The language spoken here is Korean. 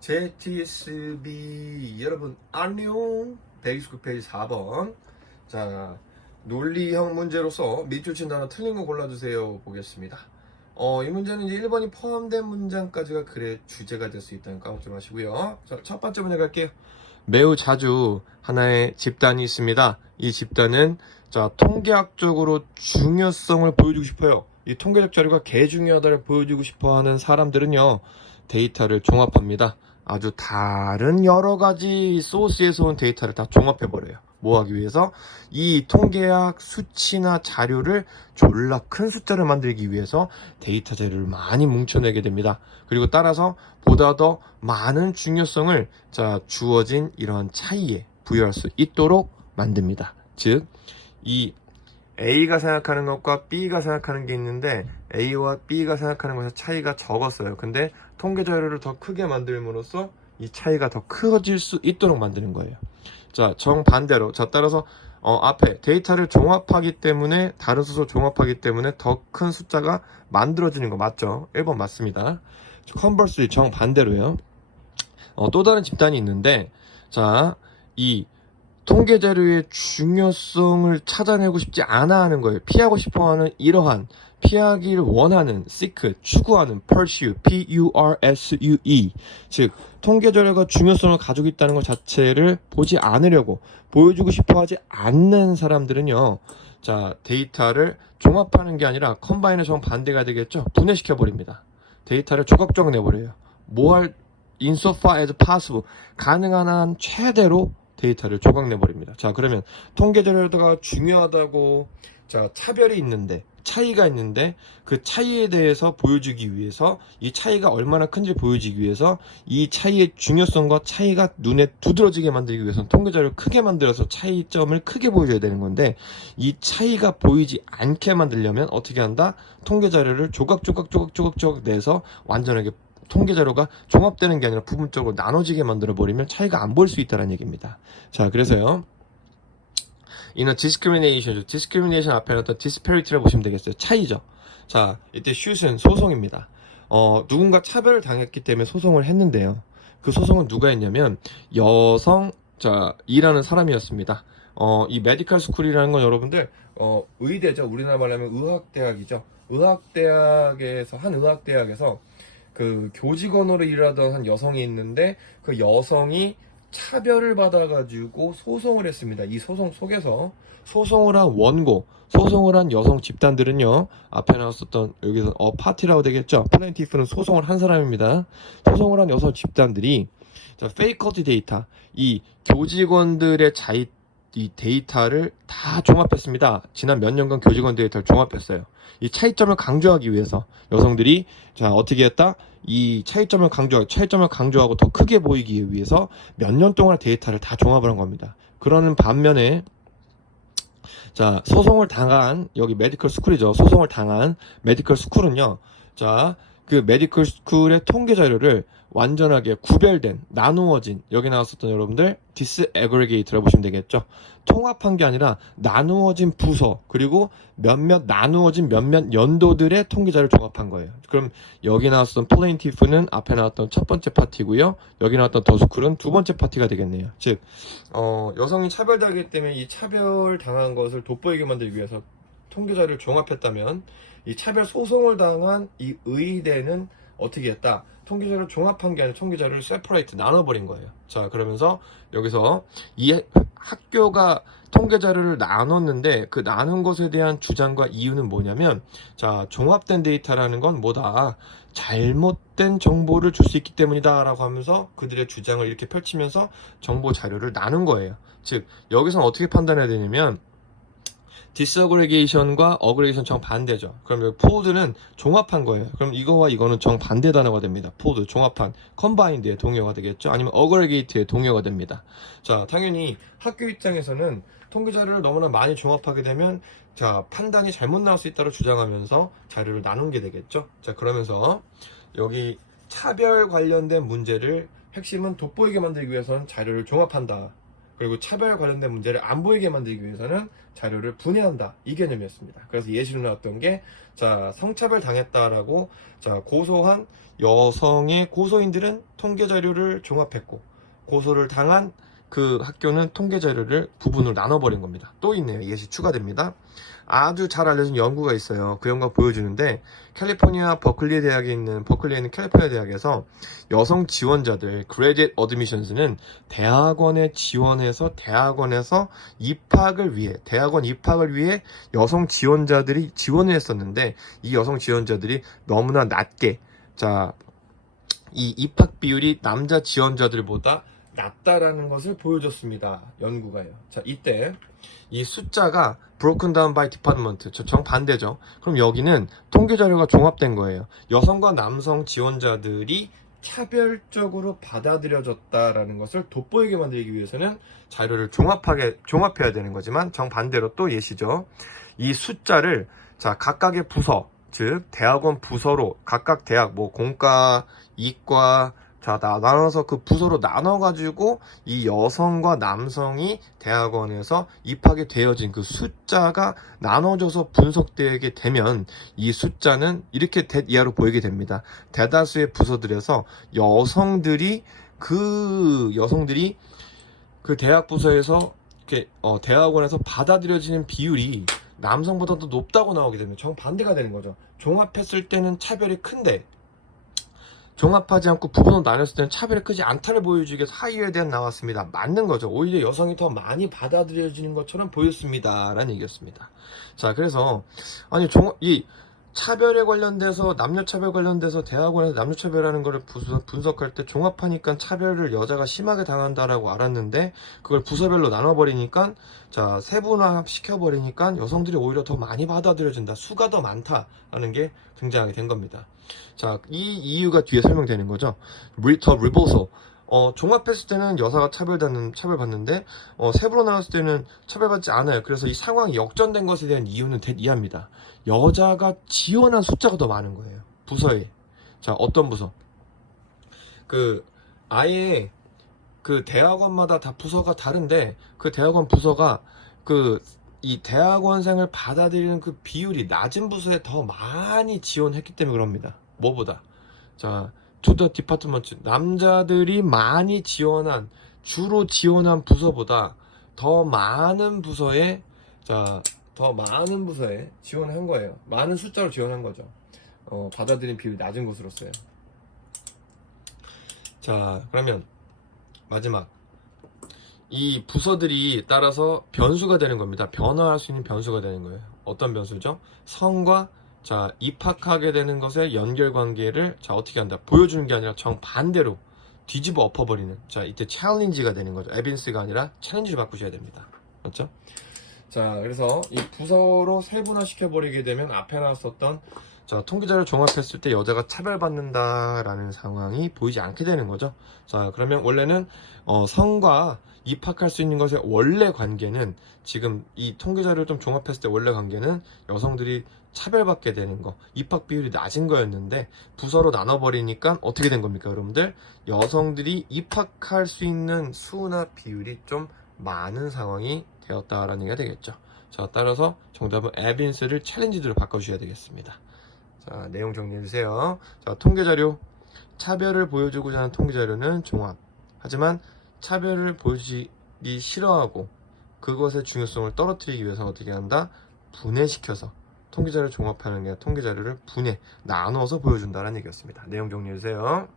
JTSB 여러분 안녕. 129 페이지 4번. 자 논리형 문제로서 밑줄 친 단어 틀린 거 골라주세요. 보겠습니다. 어, 이 문제는 이제 1번이 포함된 문장까지가 그래 주제가 될 수 있다는 거 까먹지 마시고요. 자, 첫 번째 문제 갈게요. 매우 자주 하나의 집단이 있습니다. 이 집단은 자 통계학적으로 중요성을 보여주고 싶어요. 이 통계적 자료가 개중요하다를 보여주고 싶어 하는 사람들은요 데이터를 종합합니다. 아주 다른 여러 가지 소스에서 온 데이터를 다 종합해 버려요. 뭐 하기 위해서 이 통계학 수치나 자료를 졸라 큰 숫자를 만들기 위해서 데이터 자료를 많이 뭉쳐내게 됩니다. 그리고 따라서 보다 더 많은 중요성을 자 주어진 이러한 차이에 부여할 수 있도록 만듭니다. 즉 이 A가 생각하는 것과 B가 생각하는 게 있는데 A와 B가 생각하는 것의 차이가 적었어요. 근데 통계 자료를 더 크게 만들므로써 이 차이가 더 커질 수 있도록 만드는 거예요. 자, 정반대로. 자, 따라서 어, 앞에 데이터를 종합하기 때문에 다른 수소 종합하기 때문에 더 큰 숫자가 만들어지는 거 맞죠? 1번 맞습니다. 컨버스리 정반대로요. 어, 또 다른 집단이 있는데 자, 이 통계 자료의 중요성을 찾아내고 싶지 않아 하는 거예요. 피하고 싶어 하는 이러한 피하기를 원하는 seek 추구하는 pursue p u r s u e 즉 통계 자료가 중요성을 가지고 있다는 것 자체를 보지 않으려고 보여주고 싶어 하지 않는 사람들은요. 자, 데이터를 종합하는 게 아니라 컴바인의 정 반대가 되겠죠. 분해시켜 버립니다. 데이터를 조각조각 내버려요. 뭐 할 insofar as possible 가능한 한 최대로 데이터를 조각 내 버립니다. 자, 그러면 통계 자료가 중요하다고 자, 차별이 있는데 차이가 있는데 그 차이에 대해서 보여주기 위해서 이 차이가 얼마나 큰지 보여주기 위해서 이 차이의 중요성과 차이가 눈에 두드러지게 만들기 위해서는 통계 자료를 크게 만들어서 차이점을 크게 보여줘야 되는 건데 이 차이가 보이지 않게 만들려면 어떻게 한다? 통계 자료를 조각 조각 조각 조각 조각 내서 완전하게 통계 자료가 종합되는 게 아니라 부분적으로 나눠지게 만들어 버리면 차이가 안 보일 수 있다는 얘기입니다. 자, 그래서요. 이는 discrimination, discrimination 앞에는 어떤 disparity라고 보시면 되겠어요. 차이죠. 자, 이때 shoot은 소송입니다. 어, 누군가 차별을 당했기 때문에 소송을 했는데요. 그 소송은 누가 했냐면 여성 자 일하는 사람이었습니다. 어, 이 메디컬 스쿨이라는 건 여러분들 어, 의대죠. 우리나라 말하면 의학대학이죠. 의학대학에서 한 의학대학에서 그 교직원으로 일하던 한 여성이 있는데 그 여성이 차별을 받아가지고 소송을 했습니다. 이 소송 속에서 소송을 한 원고, 소송을 한 여성 집단들은요, 앞에 나왔었던 여기서 어 파티라고 되겠죠. 플랜티프는 소송을 한 사람입니다. 소송을 한 여성 집단들이 자, 페이커티 데이터, 이 교직원들의 자이 이 데이터를 다 종합했습니다. 지난 몇 년간 교직원 데이터를 종합했어요. 이 차이점을 강조하기 위해서 여성들이 자 어떻게 했다? 이 차이점을 강조하고 차이점을 강조하고 더 크게 보이기 위해서 몇 년 동안 데이터를 다 종합을 한 겁니다. 그러는 반면에 자 소송을 당한 여기 메디컬 스쿨이죠. 소송을 당한 메디컬 스쿨은요. 자 그 메디컬 스쿨의 통계 자료를 완전하게 구별된 나누어진 여기 나왔었던 여러분들 디스 에그리게이트라고 보시면 되겠죠. 통합한 게 아니라 나누어진 부서 그리고 몇몇 나누어진 몇몇 연도들의 통계자를 종합한 거예요. 그럼 여기 나왔던 플레인티프는 앞에 나왔던 첫 번째 파티고요. 여기 나왔던 더스쿨은 두 번째 파티가 되겠네요. 즉 어, 여성이 차별당하기 때문에 이 차별 당한 것을 돋보이게 만들기 위해서 통계자를 종합했다면 이 차별 소송을 당한 이 의대는 어떻게 했다? 통계자를 종합한 게 아니라 통계자를 세퍼레이트 나눠버린 거예요. 자, 그러면서 여기서 이 학교가 통계자료를 나눴는데 그 나눈 것에 대한 주장과 이유는 뭐냐면 자, 종합된 데이터라는 건 뭐다? 잘못된 정보를 줄 수 있기 때문이다 라고 하면서 그들의 주장을 이렇게 펼치면서 정보 자료를 나눈 거예요. 즉, 여기서는 어떻게 판단해야 되냐면 디스어그레게이션과 어그레게이션 정반대죠. 그럼 여기 포드는 종합한 거예요. 그럼 이거와 이거는 정반대 단어가 됩니다. 포드, 종합한, 컨바인드의 동요가 되겠죠. 아니면 어그레게이트의 동요가 됩니다. 자, 당연히 학교 입장에서는 통계 자료를 너무나 많이 종합하게 되면 자, 판단이 잘못 나올 수 있다고 주장하면서 자료를 나눈 게 되겠죠. 자, 그러면서 여기 차별 관련된 문제를 핵심은 돋보이게 만들기 위해서는 자료를 종합한다. 그리고 차별 관련된 문제를 안 보이게 만들기 위해서는 자료를 분해한다 이 개념이었습니다. 그래서 예시로 나왔던 게 자 성차별 당했다라고 자 고소한 여성의 고소인들은 통계 자료를 종합했고 고소를 당한 그 학교는 통계 자료를 부분으로 나눠버린 겁니다. 또 있네요. 예시 추가됩니다. 아주 잘 알려진 연구가 있어요. 그 연구가 보여주는데 캘리포니아 버클리 대학에 있는 버클리에 있는 캘리포니아 대학에서 여성 지원자들 graduate admissions는 대학원에 지원해서 대학원에서 입학을 위해 대학원 입학을 위해 여성 지원자들이 지원을 했었는데 이 여성 지원자들이 너무나 낮게 자 이 입학 비율이 남자 지원자들보다 낮다라는 것을 보여줬습니다. 연구가요. 자, 이때 이 숫자가 broken down by department. 저 정반대죠. 그럼 여기는 통계 자료가 종합된 거예요. 여성과 남성 지원자들이 차별적으로 받아들여졌다라는 것을 돋보이게 만들기 위해서는 자료를 종합하게 종합해야 되는 거지만 정반대로 또 예시죠. 이 숫자를 자 각각의 부서 즉 대학원 부서로 각각 대학 뭐 공과 이과 자 나, 나눠서 그 부서로 나눠 가지고 이 여성과 남성이 대학원에서 입학이 되어진 그 숫자가 나눠져서 분석되게 되면 이 숫자는 이렇게 대 이하로 보이게 됩니다. 대다수의 부서들에서 여성들이 그 여성들이 그 대학 부서에서 이렇게 어, 대학원에서 받아들여지는 비율이 남성보다 더 높다고 나오게 되면 정반대가 되는 거죠. 종합했을 때는 차별이 큰데 종합하지 않고 부분으로 나눴을 때는 차별이 크지 않다를 보여주기 위해서 하이에 대한 나왔습니다. 맞는 거죠. 오히려 여성이 더 많이 받아들여지는 것처럼 보였습니다. 라는 얘기였습니다. 자, 그래서 아니 종, 이 차별에 관련돼서 남녀 차별 관련돼서 대학원에서 남녀 차별하는 부- 분석할 때 종합하니까 차별을 여자가 심하게 당한다라고 알았는데 그걸 부서별로 나눠버리니까 자 세분화 시켜버리니까 여성들이 오히려 더 많이 받아들여진다 수가 더 많다라는 게 등장하게 된 겁니다. 자 이 이유가 뒤에 설명되는 거죠. 리, 더 리버서 어, 종합했을 때는 여사가 차별받는, 차별받는데, 어, 세부로 나눴을 때는 차별받지 않아요. 그래서 이 상황이 역전된 것에 대한 이유는 대, 이해합니다. 여자가 지원한 숫자가 더 많은 거예요. 부서에. 자, 어떤 부서? 그, 아예, 그 대학원마다 다 부서가 다른데, 그 대학원 부서가, 그, 이 대학원생을 받아들이는 그 비율이 낮은 부서에 더 많이 지원했기 때문에 그럽니다. 뭐보다? 자, 투더 디파트먼트 남자들이 많이 지원한 주로 지원한 부서보다 더 많은 부서에 자 더 많은 부서에 지원한 거예요. 많은 숫자로 지원한 거죠. 어, 받아들인 비율이 낮은 곳으로서요. 자 그러면 마지막 이 부서들이 따라서 변수가 되는 겁니다. 변화할 수 있는 변수가 되는 거예요. 어떤 변수죠? 성과 자 입학하게 되는 것의 연결 관계를 자 어떻게 한다? 보여주는 게 아니라 정 반대로 뒤집어 엎어버리는 자 이때 챌린지가 되는 거죠. 에빈스가 아니라 챌린지를 바꾸셔야 됩니다. 맞죠? 자 그래서 이 부서로 세분화 시켜버리게 되면 앞에 나왔었던 자 통계자를 종합했을 때 여자가 차별받는다 라는 상황이 보이지 않게 되는 거죠. 자 그러면 원래는 어, 성과 입학할 수 있는 것의 원래 관계는 지금 이 통계자를 좀 종합했을 때 원래 관계는 여성들이 차별받게 되는 거 입학 비율이 낮은 거였는데 부서로 나눠버리니까 어떻게 된 겁니까 여러분들? 여성들이 입학할 수 있는 수나 비율이 좀 많은 상황이 되었다라는 얘기가 되겠죠. 자 따라서 정답은 에빈스를 챌린지드로 바꿔주셔야 되겠습니다. 자 내용 정리해주세요. 자 통계자료. 차별을 보여주고자 하는 통계자료는 종합. 하지만 차별을 보여주기 싫어하고 그것의 중요성을 떨어뜨리기 위해서 어떻게 한다? 분해시켜서 통계 자료를 종합하는 게 아니라 통계 자료를 분해, 나눠서 보여준다는 얘기였습니다. 내용 정리해주세요.